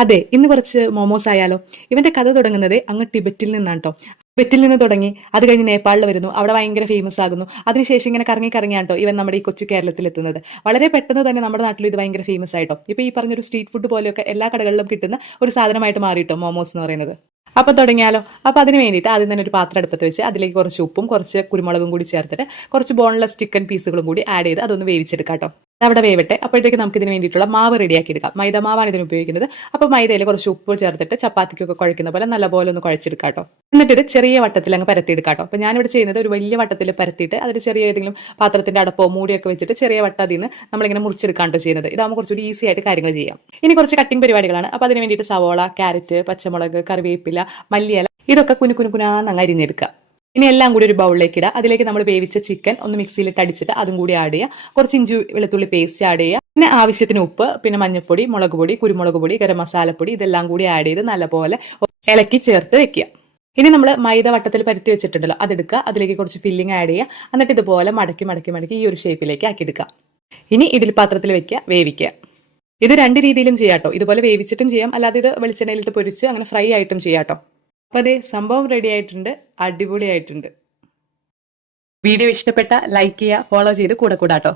അതെ, ഇന്ന് കുറച്ച് മോമോസ് ആയാലോ? ഇവന്റെ കഥ തുടങ്ങുന്നത് അങ്ങ് ടിബറ്റിൽ നിന്നാണ് ട്ടോ. ടിബറ്റിൽ നിന്ന് തുടങ്ങി അത് കഴിഞ്ഞ് നേപ്പാളിൽ വരുന്നു. അവിടെ ഭയങ്കര ഫേമസ് ആകുന്നു. അതിനുശേഷം ഇങ്ങനെ കറങ്ങി കറങ്ങിയാട്ടോ ഇവൻ നമ്മുടെ ഈ കൊച്ചു കേരളത്തിൽ എത്തുന്നത്. വളരെ പെട്ടെന്ന് തന്നെ നമ്മുടെ നാട്ടിൽ ഇത് ഭയങ്കര ഫേമസ് ആയിട്ടോ. ഇപ്പൊ ഈ പറഞ്ഞൊരു സ്ട്രീറ്റ് ഫുഡ് പോലെയൊക്കെ എല്ലാ കടകളിലും കിട്ടുന്ന ഒരു സാധനമായിട്ട് മാറിയിട്ടോ മോമോസ് എന്ന് പറയുന്നത്. അപ്പൊ തുടങ്ങിയാലോ? അപ്പൊ അതിന് വേണ്ടിയിട്ട് ആദ്യം തന്നെ ഒരു പാത്രം അടുപ്പത്ത് വെച്ച് അതിലേക്ക് കുറച്ച് ഉപ്പും കുറച്ച് കുരുമുളകും കൂടി ചേർത്തിട്ട് കുറച്ച് ബോൺലെസ് ചിക്കൻ പീസുകളും കൂടി ആഡ് ചെയ്ത് അതൊന്ന് വേവിച്ചെടുക്കാം ട്ടോ. അവിടെ വേവട്ടെ. അപ്പോഴത്തേക്ക് നമുക്ക് ഇതിന് വേണ്ടിയിട്ടുള്ള മാവ് റെഡിയാക്കി എടുക്കാം. മൈദ മാവാണ് ഇതിന് ഉപയോഗിക്കുന്നത്. അപ്പോൾ മൈദയിൽ കുറച്ച് ഉപ്പ് ചേർത്തിട്ട് ചപ്പാത്തിക്കൊക്കെ കുഴക്കുന്ന പോലെ നല്ലപോലെ ഒന്ന് കുഴച്ചെടുക്കാം ട്ടോ. എന്നിട്ട് ഇത് ചെറിയ വട്ടത്തിൽ അങ്ങ് പരത്തിയെടുക്കാം ട്ടോ. അപ്പോൾ ഞാനിവിടെ ചെയ്യുന്നത് ഒരു വലിയ വട്ടത്തിൽ പരത്തിയിട്ട് അതിൽ ചെറിയ ഏതെങ്കിലും പാത്രത്തിന്റെ അടപ്പോ മൂടിയൊക്കെ വെച്ചിട്ട് ചെറിയ വട്ടം അതിൽ നിന്ന് നമ്മളിങ്ങനെ മുറിച്ചെടുക്കാണ്ടോ ചെയ്യുന്നത്. ഇതാകുമ്പോൾ കുറച്ചുകൂടി ഈസി ആയിട്ട് കാര്യങ്ങൾ ചെയ്യാം. ഇനി കുറച്ച് കട്ടിംഗ് പരിപാടികളാണ്. അപ്പോൾ അതിന് വേണ്ടിയിട്ട് സവോള, ക്യാരറ്റ്, പച്ചമുളക്, കറിവേപ്പില, മല്ലിയില ഇതൊക്കെ കുനുകുനുകുനാന്ന് അരിഞ്ഞെടുക്കുക. ഇനി എല്ലാം കൂടി ഒരു ബൗളിലേക്ക് ഇടുക. അതിലേക്ക് നമ്മൾ വേവിച്ച ചിക്കൻ ഒന്ന് മിക്സിയിലിട്ട് അടിച്ചിട്ട് അതും കൂടി ആഡ് ചെയ്യുക. കുറച്ച് ഇഞ്ചി വെളുത്തുള്ളി പേസ്റ്റ് ആഡ് ചെയ്യുക. പിന്നെ ആവശ്യത്തിന് ഉപ്പ്, പിന്നെ മഞ്ഞൾപ്പൊടി, മുളക് പൊടി, കുരുമുളക് പൊടി, ഗരം മസാലപ്പൊടി ഇതെല്ലാം കൂടി ആഡ് ചെയ്ത് നല്ലപോലെ ഇളക്കി ചേർത്ത് വെക്കുക. ഇനി നമ്മൾ മൈദ വട്ടത്തിൽ പരത്തി വെച്ചിട്ടുണ്ടല്ലോ അതെടുക്കുക. അതിലേക്ക് കുറച്ച് ഫില്ലിംഗ് ആഡ് ചെയ്യുക. എന്നിട്ട് ഇതുപോലെ മടക്കി മടക്കി മടക്കി ഈ ഒരു ഷേപ്പിലേക്ക് ആക്കിയെടുക്കുക. ഇനി ഇഡ്ഡലി പാത്രത്തിൽ വെക്കുക, വേവിക്കുക. ഇത് രണ്ട് രീതിയിലും ചെയ്യാട്ടോ. ഇതുപോലെ വേവിച്ചിട്ടും ചെയ്യാം, അല്ലാതെ ഇത് വെളിച്ചെണ്ണയിലിട്ട് പൊരിച്ച് അങ്ങനെ ഫ്രൈ ആയിട്ടും ചെയ്യാട്ടോ. അപ്പോൾ അതേ സംഭവം റെഡി ആയിട്ടുണ്ട്, അടിപൊളിയായിട്ടുണ്ട്. വീഡിയോ ഇഷ്ടപ്പെട്ട ലൈക്ക് ചെയ്യുക, ഫോളോ ചെയ്ത് കൂടെ കൂടാട്ടോ.